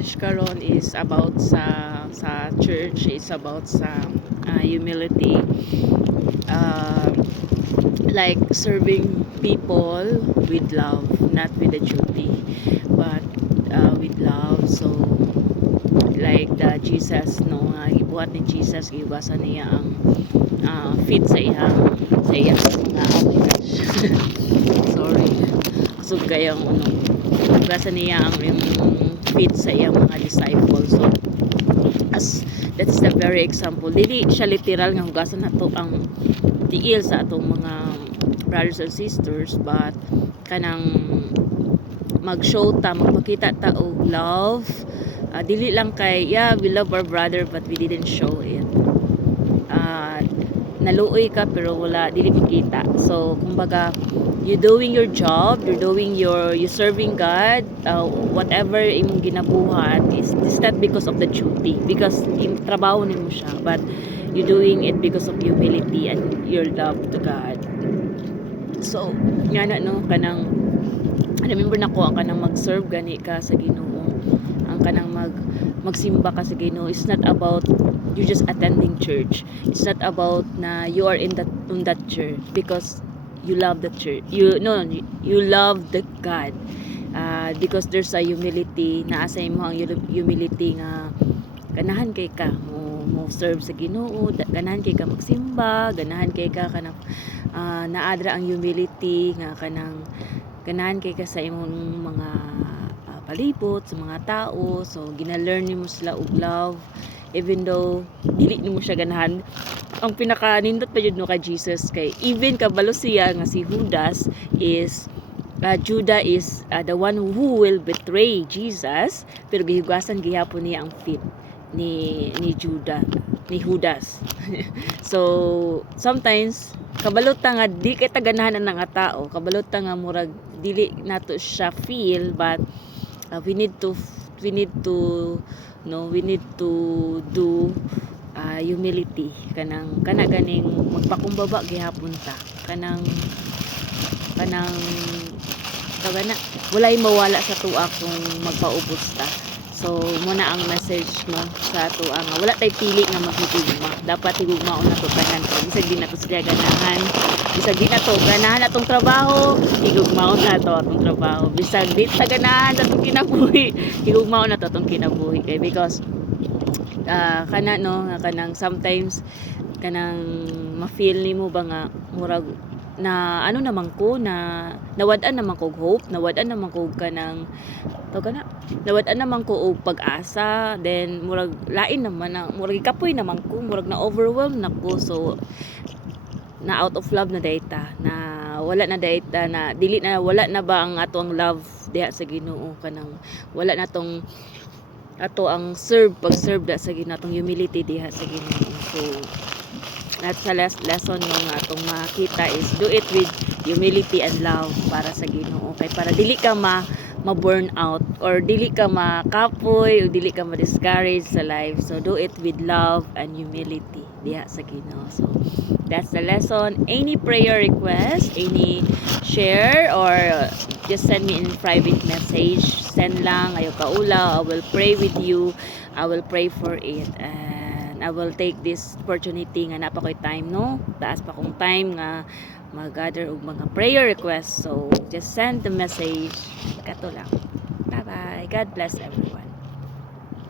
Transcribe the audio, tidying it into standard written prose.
message karon is about sa church, is about sa humility, uh, like serving people with love, not with the duty, but with love. So like the Jesus, no, gibuhat ni Jesus, gibasan niya ang feet sa iyang mga sorry, kusog kayang ano, gibasan niya ang yung feet sa iyang mga disciples. So as that's the very example, dili siya literal nga hugasan nato ang tiil sa atong mga brothers and sisters, but kanang mag-show ta, magpakita ta og love. Dili lang kay we love our brother but we didn't show it. Naluoy ka pero wala, dili makita. So kumbaga, you doing your job, you serving God, whatever imong ginabuhat is not because of the duty, because yung trabaho nimo siya, but you doing it because of humility and your love to God. So nga na, no, kanang remember na ko ang kanang mag-serve gani ka sa Ginoo, ang kanang magsimba ka sa Ginoo. It's not about you just attending church. It's not about na you are in that church because you love the church. You love the God. Because there's a humility na asa mo ang humility nga ganahan kay ka mo serve sa Ginoo, ganahan kay ka magsimba, ganahan kay ka kanang naadra ang humility nga kanang ganahan kay ka sa imong mga palibot sa mga tao. So gina-learn nimo sila og love even though dili nimo siya ganahan. Ang pinaka nindot pa jud no kay Jesus, kay even kabalo siya nga si Judas is Judah is the one who will betray Jesus, pero gihugasan gihapon niya ang feet ni Judas. So sometimes kabalot ta nga di kay taganahan ng nga tao, kabalot ta nga murag dili nato siya feel, but we need to do humility, kana ganing magpakumbaba gihapon ta, kanang tagana walay mawala sa tuwa kung magpaubos ta. So muna ang message mo sa tuwa nga wala tay pili nga magtugma, dapat higugma na to tanan. Bisag di nato sila ganahan, bisag di nato ganahan atong trabaho, higugmaon na to atong trabaho. Bisag di ta ganahan atong kinabuhi, higugmaon na to atong kinabuhi. Kay because kanang sometimes kanang ma-feel nimo ba nga murag na ano naman ko na nawad-an naman ko hope, nawad-an naman ko kanang nawad-an naman ko og pag-asa, then murag lain naman na murag kapoy naman ko, murag na overwhelmed na ko. So na out of love na data, na wala na data, na dili na, wala na ba ang ato ang love diha sa Ginoo, kanang wala na tong ato ang pag-serve da sa Ginoo, atong humility diha sa Ginoo. So that's the last lesson yung atong makita is do it with humility and love para sa Ginoo, kay para dili ka ma-burn out or dili ka makapoy o dili ka ma-discourage sa life. So do it with love and humility diha sa Ginoo. So that's the lesson. Any prayer request, any share, or just send me in private message, send lang ayo kaula, I will pray with you, I will pray for it, and I will take this opportunity nga napa koy time, no, taas pa kong time nga mag-gather og mga prayer requests. So just send the message kato lang. Bye bye, God bless everyone.